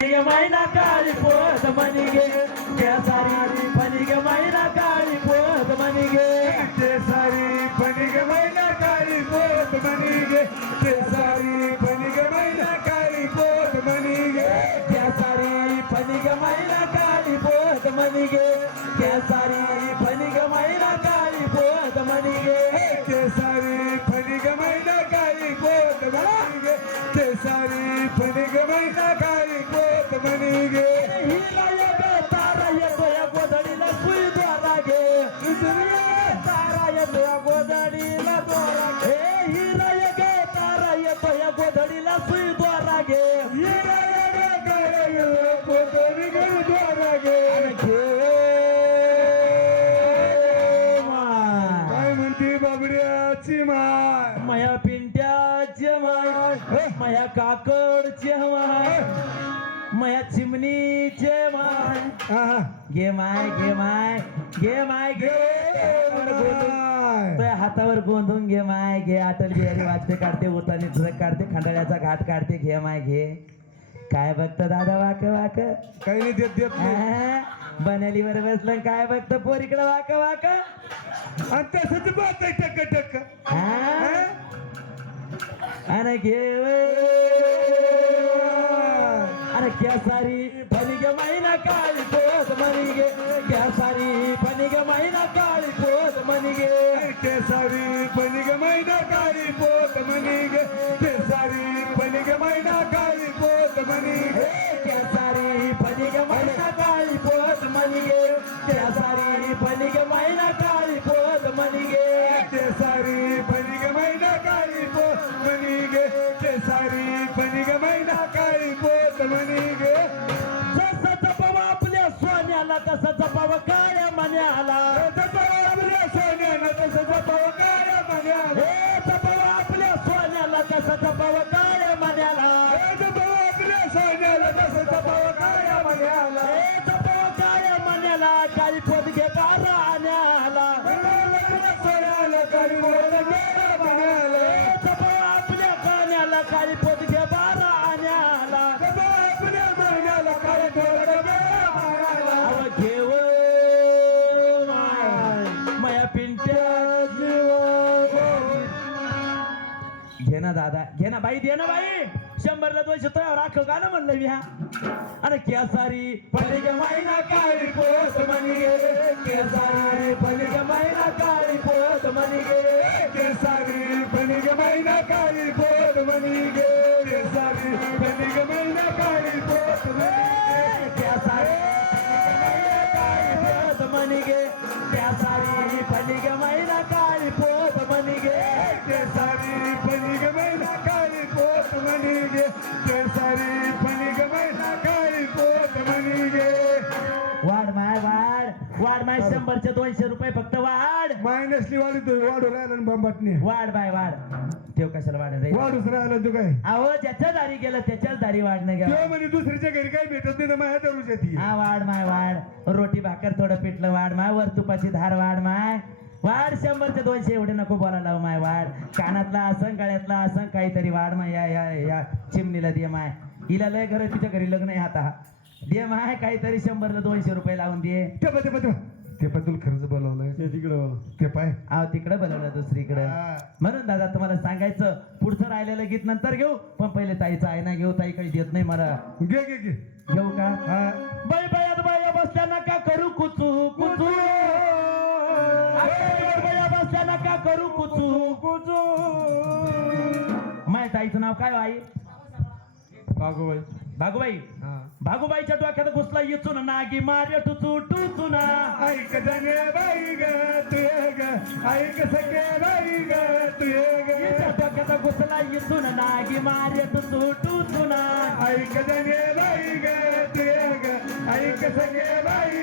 मैना काळी पोत मनिगे केसारी फनिगे मैना काळी पोत मनिगे केसारी फनिगे मैना काळी पोत मनिगे केसारी फनिगे मैना काळी पोत मनिगे केसारी फनिगे मैना काळी पोत मनिगे केसारी फनिगे मैना काळी पोत मनिगे केसारी फनिगे मैना काळी पोत मनिगे केसारी फनिगे मैना काळी पोत मनिगे हिला येतो तारा येतो या गोधडीला सुई द्वारा घे तारा येतो या गोधडीला द्वारा घे हिला येतो तारा येतो या गोधडीला सुई द्वारा घे काय म्हणती बाबड्याची माय माया पिंट्याची माय माया काकडची माय माया चिमणीचे माय घे माय घे माय घे माय घे तुझ्या हातावर गोंधून घे माय घे अटल बिहारी वाजपेयी काढते उतानी ट्रक काढते खंडाळ्याचा घाट काढते घे माय घे काय बघत दादा वाक वाक काही नाही देत नाही बनलीवर बसलं काय बघत पोरीकडे वाक वाक आणि तसंच बात आहे टक टक अरे घे अरे केसारी फनिगे मैना काळी पोत मनिगे केसारी फनिगे मैना काळी पोत मनिगे केसारी फनिगे मैना काळी पोत मनिगे केसारी फनिगे मैना काळी पोत मनिगे केसारी फनिगे मैना काळी पोत मनिगे केसारी फनिगे मैना काळी पोत मनिगे केसारी फनिगे मैना काळी पोत मनिगे केसारी फनिगे मैना काळी पोत मनिगे जसं जपावं आपल्या सोन्याला तसं जपावं काळ्या मन्याला आपल्या सोन्यानं तसं जपावं काळ्या मन्याला हे जपावं आपल्या सोन्याला तसं जपावं काळ्या मन्याला जपावं आपल्या सोन्याला तसं जपावं काळ्या मन्याला हे जपावं काळ्या मन्याला काळी पोत घे राण्याला सोन्याला काळी पोत मन्याला जपावं आपल्या कान्याला काळी पोत घे राण्याला आपल्या महिन्याला काळी पोत अव घेव माया पिंट्या घे ना दादा घे ना बाई दे ना बाई 100ला 200 तो राखो का ना म्हणलं मी हा अरे केसारी फनिगे मैना काळी पोत मनिगे केसारी फनिगे मैना काळी पोत मनिगे केसारी फनिगे मैना काळी पोत मनिगे केसारी फनिगे मैना काळी पोत मनिगे केसारी काळी पोत मनिगे केसारी फनिगे मैना काळी पोत मनिगे केसारी फनिगे मैना काळी पोत मनिगे केसारी फनिगे मैना काळी पोत मनिगे वाढ माय 100चे 200 रुपये फक्त वाढ मायनसली वाढू राहिला ना बंबाटने वाढ बाय वाढ ठेव कशाला वाढ रे वाढूच राहिला तू काय अहो ज्याच्या दारी गेलं त्याच्याच दारी वाढणं घ्या तेव्हा म्हणजे दुसऱ्याच्या घरी काही भेटत नाही तर माझ्या दरूच येते हा वाढ माय वाढ रोटी भाकर थोडं पिठलं वाढ माय वर तुपाची धार वाढ माय वाढ 100चे 200 एवढे नको बोलायला लावू माय वाढ कानातला असं गळ्यातला असं काहीतरी वाढ माय या चिमणीला दे माय हिला लय घर तिच्या घरी लग्न आहे आता दे माय काहीतरी 100ला 200 रुपये लावून दे ते पण तुला खर्च बोलवलंय ते तिकडं ते पाय आव तिकडे बनवलं दुसरीकडं म्हणून दादा तुम्हाला सांगायचं पुढचं राहिलेलं गीत नंतर घेऊ पण पहिले ताईचा आयना घेऊ ताई काही देत नाही मला घे घेऊ का बाई बायात बाया बसल्या नका करू कुचू कुचू बाया बसल्या नका करू कुचू कुचू माय ताईचं नाव काय आई भागोबाई भागूबाई भागूबाईच्या डोक्यात घुसला इचून नागी मारे टुचू टुचूना ऐक जने बाई ग तुये ग ऐक सखे बाई ग तुये ग हिच्या डोक्यात घुसला इचून नागी मारे टुचू टुचूना ऐक जने बाई ग तुये ग ऐक सखे बाई